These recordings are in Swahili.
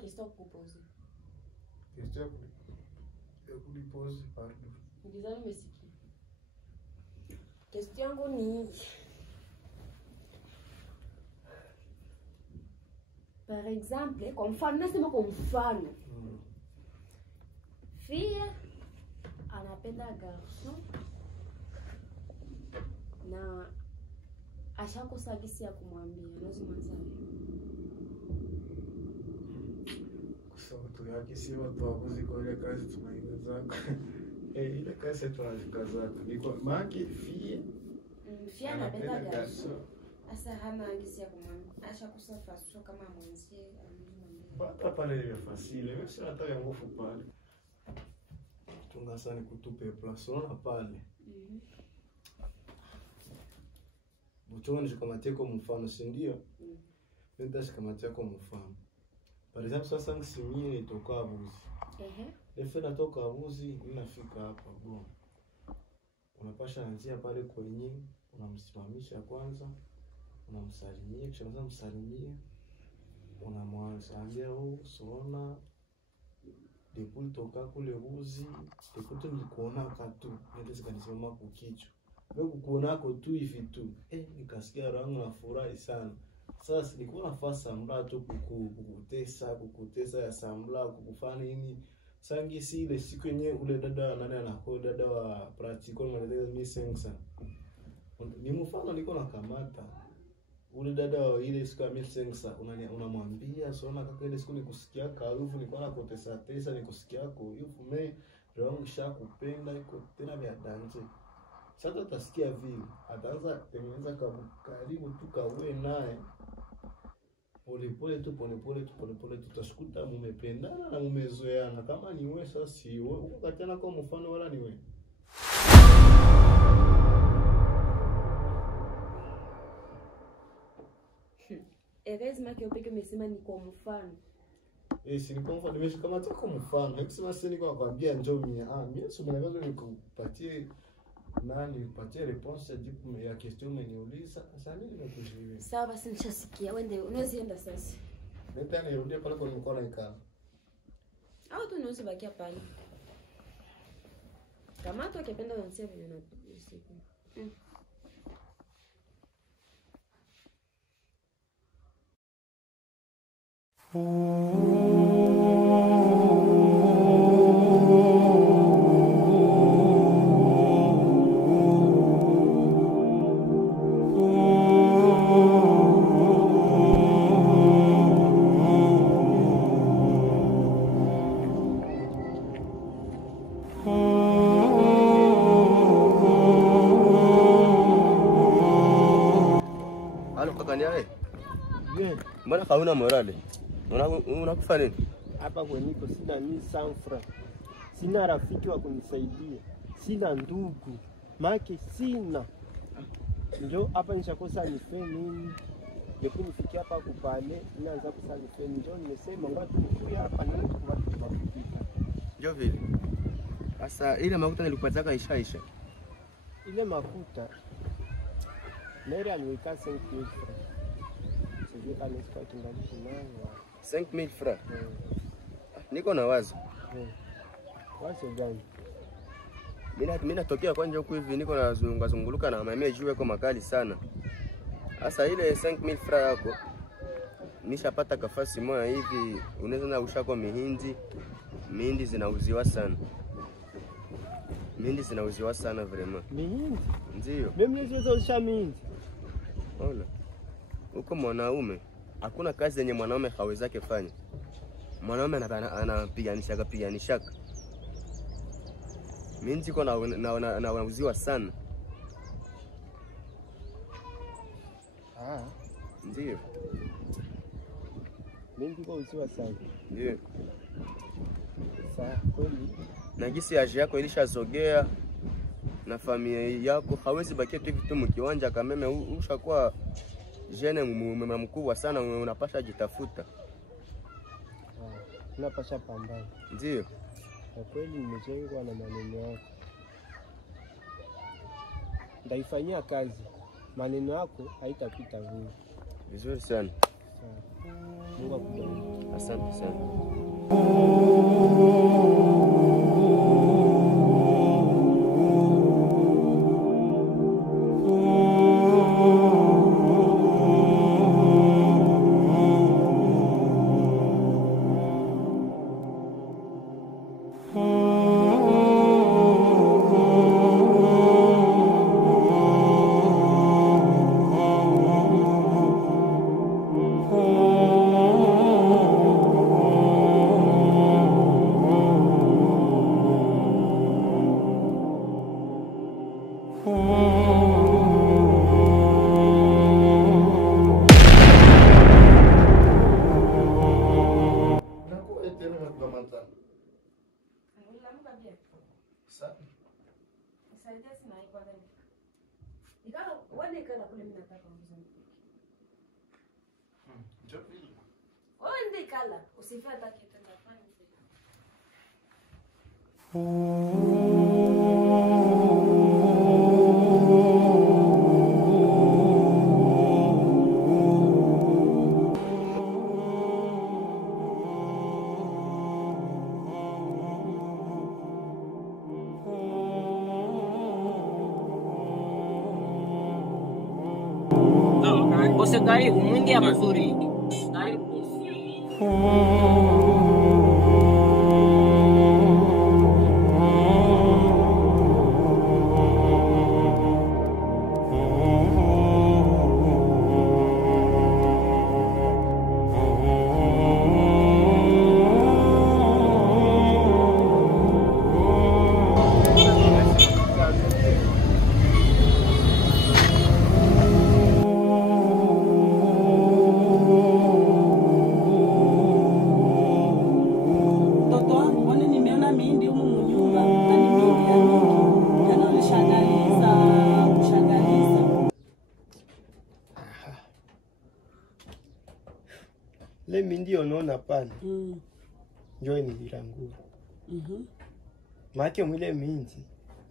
question kuposer. Question kulipose pardon. Ndizani mesiki. Question yangu ni par exemple, kwa mfano nasema kwa mfano. Fille anapenda garçon na ashakosa gisi ya kumwambia lazima anzane. Sauti yake si watu wabuzi kwa ile kazi tunaenda zako. Ile kazi tunashika zako. Niko maki fie. Fie anapenda garçon. Asa hana gisi ya kumwambia. Ashakosa faso kama mwenzie alimwambia. Pata pale ile fasile, wewe si hata ya nguvu pale. Tunga sana kutupe place na pale. Mchoni shikamatia kwa mfano, si ndio? Nenda shikamatia kwa mfano. Par exemple, sasa ngisimie nitoka Abuzi. Efe natoka Abuzi, ninafika hapa bon. Unapasha anzia pale kwenye, unamsimamisha kwanza, unamsalimia, kisha unamsalimia, unamwambia usiona depuis toka kule Abuzi, depuis nilikuona katu, ndio zikanisimama kukichwa. Wewe kukuona tu hivi tu. Nikasikia rangu na furahi sana. Sasa nilikuwa nafasi sambla tu kukutesa ya sambla kukufanya nini. Sangi si ile siku yenyewe ule dada nani anakuwa dada wa practical mwanadada missing sana. Ni mfano niko na kamata. Ule dada wa ile siku ya missing sana unamwambia sona kaka ile siku nikusikia harufu nilikuwa nakotesa tesa nikusikia yako. Hiyo fume rangu shakupenda iko tena vya dance. Sasa utasikia vile ataanza tengeneza karibu tu kawe naye polepole tu tutashukuta mmependana na mmezoeana. Kama ni wewe sasa si wewe uko katana kwa mfano wala ni wewe. Heureusement que opeke mesema ni kwa mfano. Si ni kwa mfano nimeshikamata kwa mfano. Nikisema sasa niko nakwambia njoo mimi sio mwanaweza nikupatie nani nipatie response jibu ya question umeniuliza. Sasa mimi nimekujibu. Sawa basi nishasikia. Wende unazienda sasa. Nenda nirudie pale kwa mkono ikaa. Au tu unaweza bakia pale. Kama tu ukipenda unasema vile na siku. Mbona hauna morale? Unakufa nini? Hapa kwa niko sina ni sanfra. Sina rafiki wa kunisaidia. Sina ndugu. Maki sina. Njoo hapa nishakosa nife nini? Ndipo nifikia hapa kupale, ninaanza kusali nife njoo nimesema ngati nikuya hapa na watu tunapita. Njoo vile. Sasa ile makuta nilikupataka ishaisha. Ile makuta Mary aliweka 5,000 francs. Sijui kama nisipata kingali kinayo. 5,000 francs. Niko na wazo. Wazo gani? Mimi natokea kwa nje huko hivi niko nazunguluka na mama juu yako makali sana. Sasa ile 5,000 francs yako nishapata kafasi moja hivi unaweza na ushako mihindi zinauziwa sana. Mihindi zinauziwa sana vraiment. Mihindi? Ndio. Mimi niweza usha mihindi. Ona. Uko mwanaume, hakuna kazi yenye mwanaume hawezake fanya. Mwanaume anapiganisha. Mimi niko na unauziwa sana. Ndio. Mimi niko uziwa sana. Ndio. Sasa kweli na gisi aje yako ilishazogea na familia yako hawezi bakia tu hivi tu mkiwanja kameme ushakuwa jene mkubwa sana unapasha jitafuta. Unapasha pambana. Ndio. Kwa kweli nimejengwa na maneno yako. Ndaifanyia kazi. Maneno yako haitapita vile. Vizuri sana. Mungu akubariki. Asante sana. Você caiu muito é mazuri. Le mindi unaona pale. Njoo nilirangura. Maana mwile mindi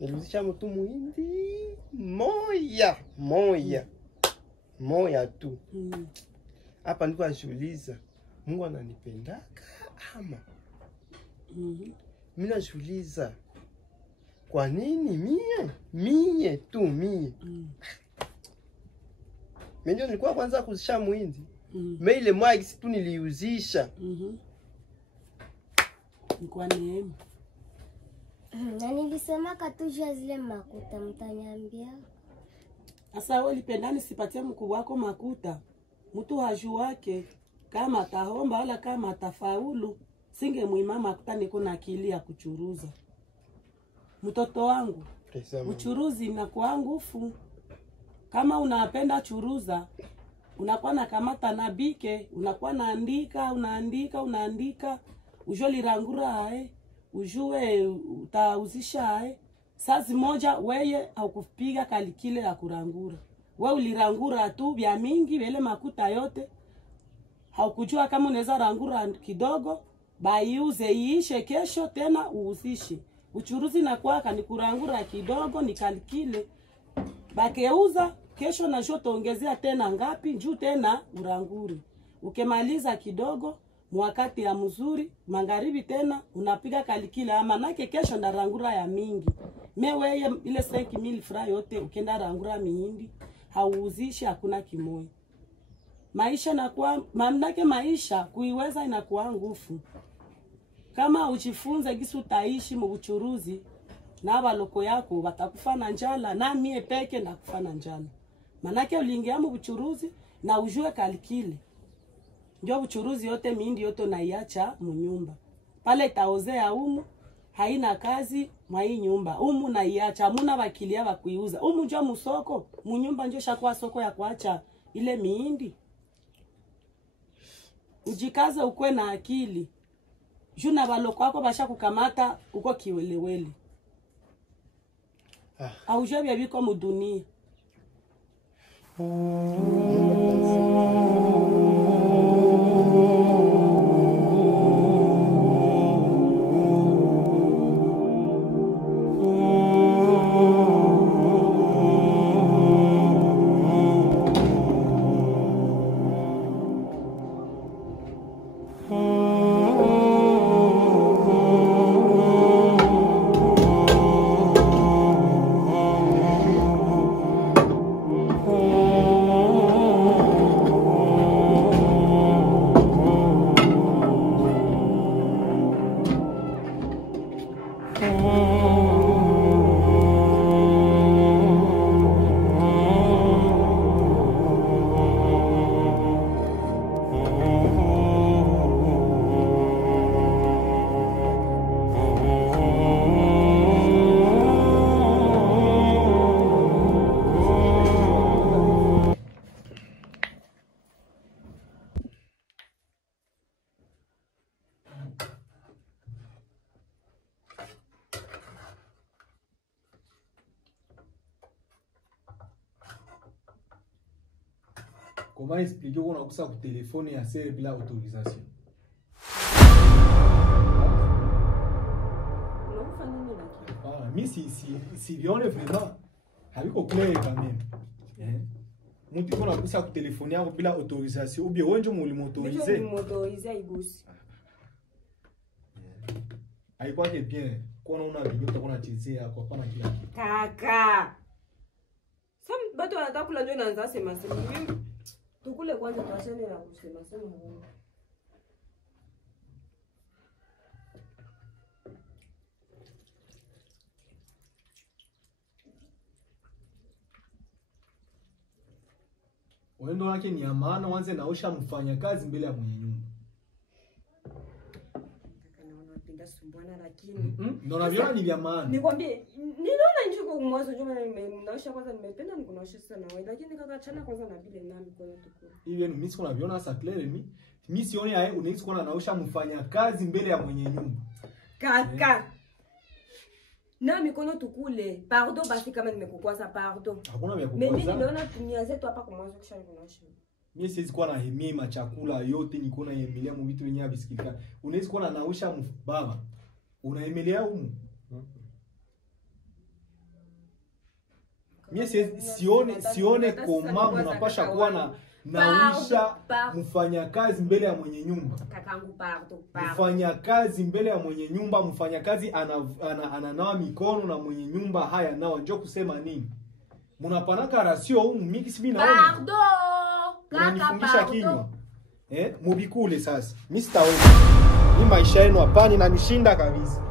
nilizisha mtu muhindi moya tu. Hapa ndiko ashuliza Mungu ananipendaka ama mimi nashuliza kwa nini mie tu mie mimi nilikuwa kwanza kuzisha muhindi ile mwagi si tu niliuzisha Kwa neema. Na nilisema katujua zile makuta mtanyambia. Asa wewe lipendani sipatie mkubwa wako makuta. Mtu haju wake kama atahomba wala kama atafaulu singe muima makuta niko na akili ya kuchuruza. Mtoto wangu uchuruzi inakuwa ngufu. Kama unapenda churuza unakuwa na kamata na bike, unakuwa unaandika, ujue lirangura ujue utauzisha sazi moja weye haukupiga kalikile ya kurangura. Wewe ulirangura tu vya mingi vile makuta yote. Haukujua kama unaweza rangura kidogo, baiuze iishe kesho tena uuzishe. Uchuruzi na kwaka ni kurangura kidogo ni kalikile. Bakeuza kesho na joto ongezea tena ngapi njoo tena uranguri. Ukemaliza kidogo mwakati ya mzuri magharibi tena unapiga kalikile ama nake kesho ndarangura ya mingi. Mewe ile 5000 francs yote ukenda rangura miindi hauuzishi hakuna kimoyo. Maisha nakuwa manake maisha kuiweza inakuwa ngufu. Kama ujifunze gisi utaishi mbuchuruzi na baloko yako watakufa na njala na mie peke na kufa na njala. Manake uliingia mbuchuruzi na ujue kalikile. Ndio uchuruzi yote miindi yote naiacha munyumba. Pale itaozea haina kazi mwa hii nyumba. Naiacha hamuna wakilia wa kuiuza. Njoo musoko, munyumba njoo shakuwa soko ya kuacha ile miindi. Ujikaze ukwe na akili. Juna baloko wako basha kukamata uko kiwelewele. Aujue bia biko mudunia. Comment expliquer qu'on a ça pour téléphone et à serre bila autorisation? Ah, mais si bien le vraiment, avec au clair quand même. Mtu qu'on a ça pour téléphoner bila autorisation ou bien on je m'autoriser. M'autoriser igosi. Haikuwa bien. Kwa unaona video utakuwa unachezea kwa pana kila kitu. Kaka. Sasa bado wanataka kula ndio inaanza sema sema. Tukule kwanza tuachane na kusema sema Mungu. Wendo wake ni amana wanze naosha mfanyakazi mbele ya mwenye nyumba. Napenda sumbwana lakini ndio naviona ni vya maana. Nikwambie niliona nje kwa mwanzo juma naosha kwanza nimependa nikunaosha sana wewe lakini kakachana kwanza na vile nami kwa tukuru. Hivi mimi siko naviona sasa clear mimi sioni yeye unaweza kuona naosha mfanyakazi mbele ya mwenye nyumba. Kaka. Na mikono tukule. Pardon basi kama nimekukwaza pardon. Hakuna vya kukwaza. Mimi niliona tumia zetu hapa kwa mwanzo kisha nikunaosha. Mimi siwezi kuwa na hemia machakula yote niko na yemelea mu vitu wenyewe bisikika. Unaweza kuwa naosha baba. Unaemelea humu. Mimi sione koma mnapasha kuwa na naisha mfanyakazi mbele ya mwenye nyumba. Kakangu pardon. Mfanyakazi mbele ya mwenye nyumba, mfanyakazi ananawa mikono na mwenye nyumba haya nao njoo kusema nini? Mnapanaka rasio humu mimi sibi naona. Pardon. Unanifungisha kinywa. Mubikule sasa. Mimi sitaona. Ni maisha yenu hapana na nishinda kabisa.